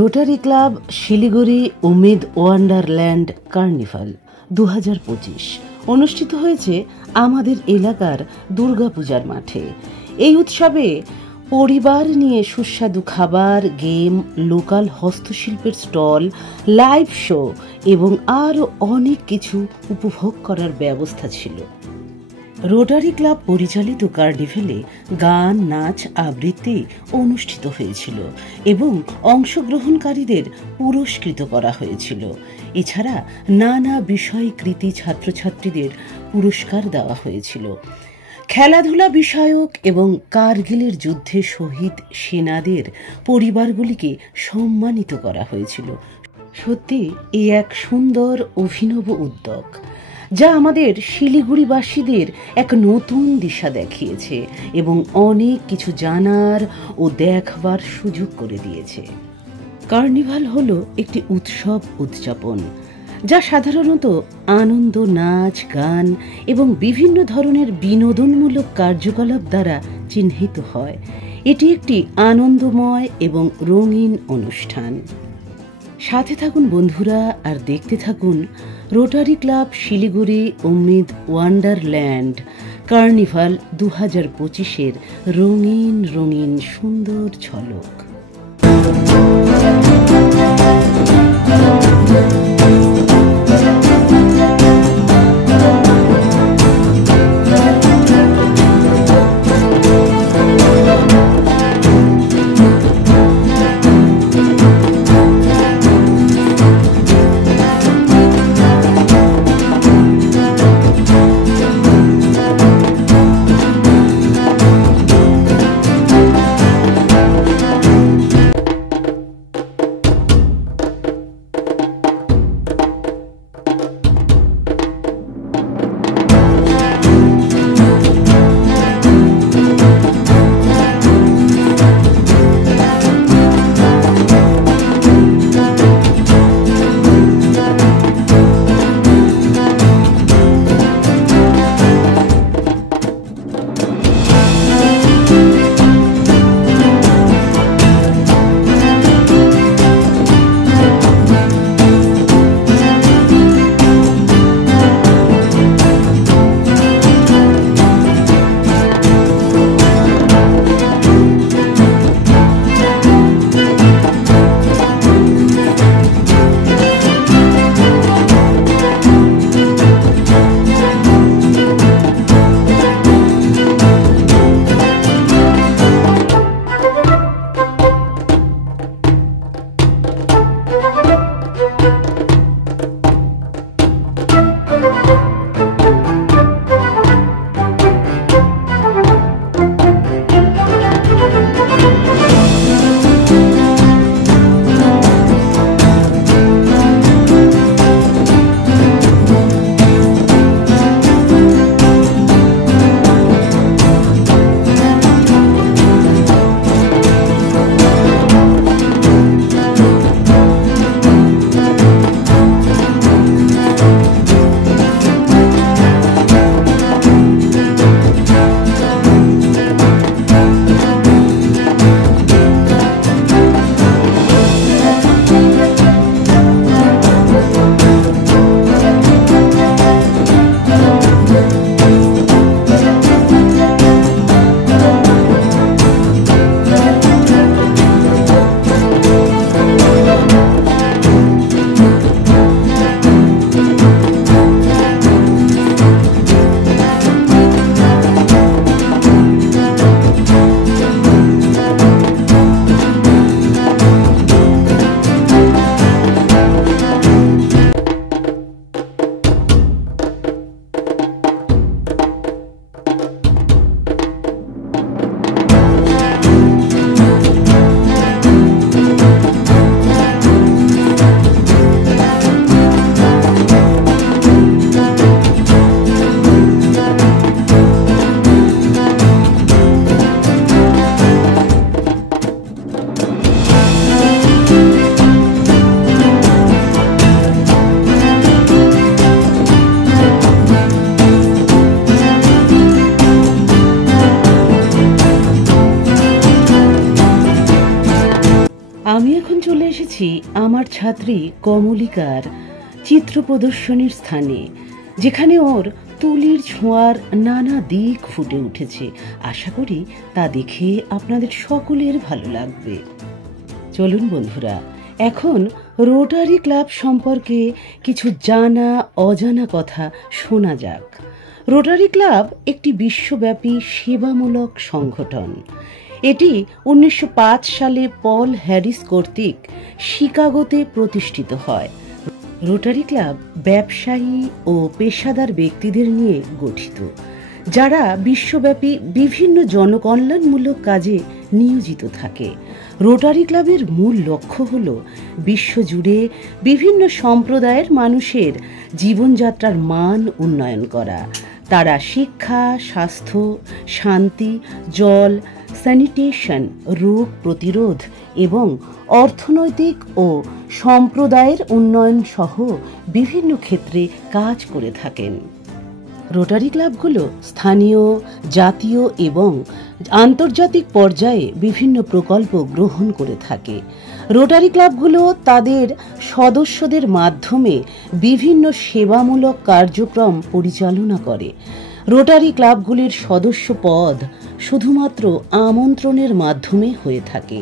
Rotary club Siliguri Umeed wonderland carnival 2025 অনুষ্ঠিত হয়েছে আমাদের এলাকার দুর্গাপূজার মাঠে। এই উৎসবে পরিবার নিয়ে সুস্বাদু খাবার, গেম, লোকাল হস্তশিল্পের স্টল, লাইভ শো এবং আরও অনেক কিছু উপভোগ করার ব্যবস্থা ছিল। রোটারি ক্লাব পরিচালিত কার্নিভেলে গান, নাচ, আবৃত্তি অনুষ্ঠিত হয়েছিল এবং অংশগ্রহণকারীদের পুরস্কৃত করা হয়েছিল। এছাড়া নানা বিষয় কৃতী ছাত্রছাত্রীদের পুরস্কার দেওয়া হয়েছিল। খেলাধুলা বিষয়ক এবং কারগিলের যুদ্ধে শহীদ সেনাদের পরিবারগুলিকে সম্মানিত করা হয়েছিল। সত্যি এ এক সুন্দর অভিনব উদ্যোগ, যা আমাদের শিলিগুড়িবাসীদের এক নতুন দিশা দেখিয়েছে এবং অনেক কিছু জানার ও দেখবার সুযোগ করে দিয়েছে। কার্নিভাল হলো একটি উৎসব উদযাপন, যা সাধারণত আনন্দ, নাচ, গান এবং বিভিন্ন ধরনের বিনোদনমূলক কার্যকলাপ দ্বারা চিহ্নিত হয়। এটি একটি আনন্দময় এবং রঙিন অনুষ্ঠান। সাথে থাকুন বন্ধুরা, আর দেখতে থাকুন rotary club Siliguri Umeed wonderland carnival 2025-এর রঙিন রঙিন সুন্দর ঝলক। এসেছি আমার ছাত্রী কমলিকার চিত্র প্রদর্শনীর স্থানে, যেখানে ওর তুলির ছোঁয়ার নানা দিক ফুটে উঠেছে। আশা করি তা দেখে আপনাদের সকলের ভালো লাগবে। চলুন বন্ধুরা, এখন রোটারি ক্লাব সম্পর্কে কিছু জানা অজানা কথা শোনা যাক। রোটারি ক্লাব একটি বিশ্বব্যাপী সেবামূলক সংগঠন। এটি 1905 সালে পল হ্যারিস কর্তৃক শিকাগোতে প্রতিষ্ঠিত হয়। রোটারি ক্লাব ব্যবসায়ী ও পেশাদার ব্যক্তিদের নিয়ে গঠিত, যারা বিশ্বব্যাপী বিভিন্ন জনকল্যাণমূলক কাজে নিয়োজিত থাকে। রোটারি ক্লাবের মূল লক্ষ্য হল বিশ্বজুড়ে বিভিন্ন সম্প্রদায়ের মানুষের জীবনযাত্রার মান উন্নয়ন করা। তারা শিক্ষা, স্বাস্থ্য, শান্তি, জল, স্যানিটেশন, রোগ প্রতিরোধ এবং অর্থনৈতিক ও সম্প্রদায়ের উন্নয়ন সহ বিভিন্ন ক্ষেত্রে কাজ করে থাকেন। রোটারি ক্লাবগুলো স্থানীয়, জাতীয় এবং আন্তর্জাতিক পর্যায়ে বিভিন্ন প্রকল্প গ্রহণ করে থাকে। রোটারি ক্লাবগুলো তাদের সদস্যদের মাধ্যমে বিভিন্ন সেবামূলক কার্যক্রম পরিচালনা করে। রোটারি ক্লাবগুলির সদস্য পদ শুধুমাত্র আমন্ত্রণের মাধ্যমে হয়ে থাকে।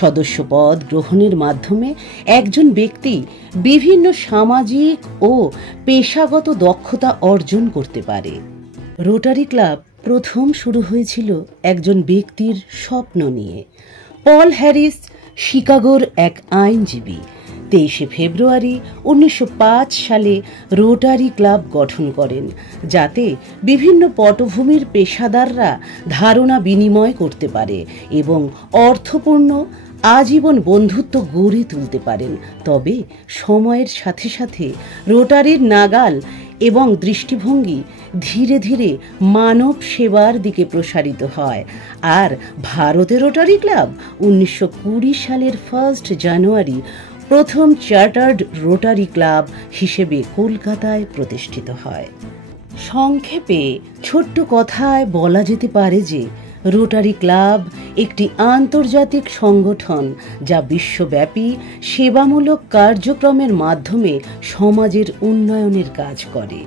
সদস্য পদ গ্রহণের মাধ্যমে একজন ব্যক্তি বিভিন্ন সামাজিক ও পেশাগত দক্ষতা অর্জন করতে পারে। রোটারি ক্লাব প্রথম শুরু হয়েছিল একজন ব্যক্তির স্বপ্ন নিয়ে। পল হ্যারিস শিকাগোর এক আইনজীবী 23 ফেব্রুয়ারি 1905 সালে রোটারি ক্লাব গঠন করেন, যাতে বিভিন্ন পটভূমির পেশাদাররা ধারণা বিনিময় করতে পারে এবং অর্থপূর্ণ আজীবন বন্ধুত্ব গড়ে তুলতে পারেন। তবে সময়ের সাথে সাথে রোটারির নাগাল এবং দৃষ্টিভঙ্গি ধীরে ধীরে মানব সেবার দিকে প্রসারিত হয়, আর ভারতে রোটারি ক্লাব 1920 সালের 1 জানুয়ারি প্রথম চার্টার্ড রোটারি ক্লাব হিসেবে কলকাতায় প্রতিষ্ঠিত হয়। সংক্ষেপে ছোট্ট কথায় বলা যেতে পারে যে রোটারি ক্লাব একটি আন্তর্জাতিক সংগঠন, যা বিশ্বব্যাপী সেবামূলক কার্যক্রমের মাধ্যমে সমাজের উন্নয়নের কাজ করে।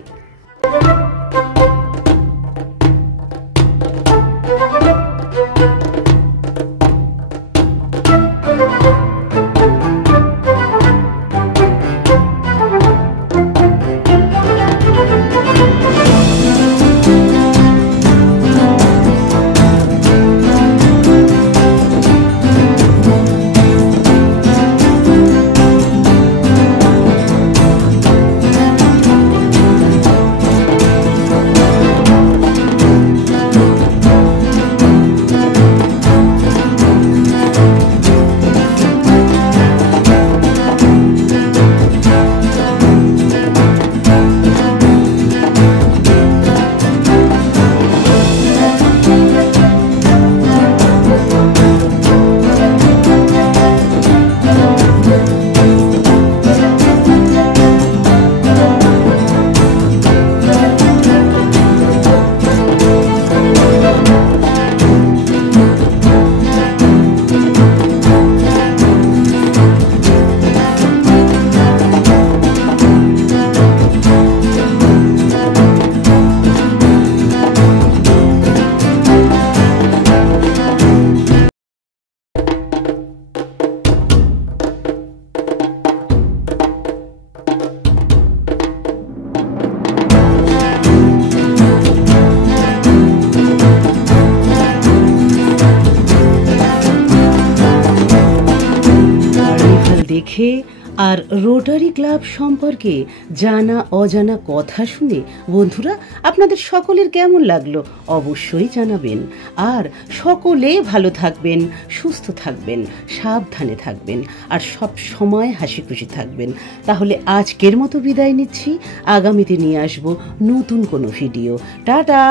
দেখে আর রোটারি ক্লাব সম্পর্কে জানা অজানা কথা শুনে বন্ধুরা আপনাদের সকলের কেমন লাগলো অবশ্যই জানাবেন। আর সকলে ভালো থাকবেন, সুস্থ থাকবেন, সাবধানে থাকবেন আর সব সময় হাসি খুশি থাকবেন। তাহলে আজকের মতো বিদায় নিচ্ছি, আগামীতে নিয়ে আসবো নতুন কোনো ভিডিও। টাটা।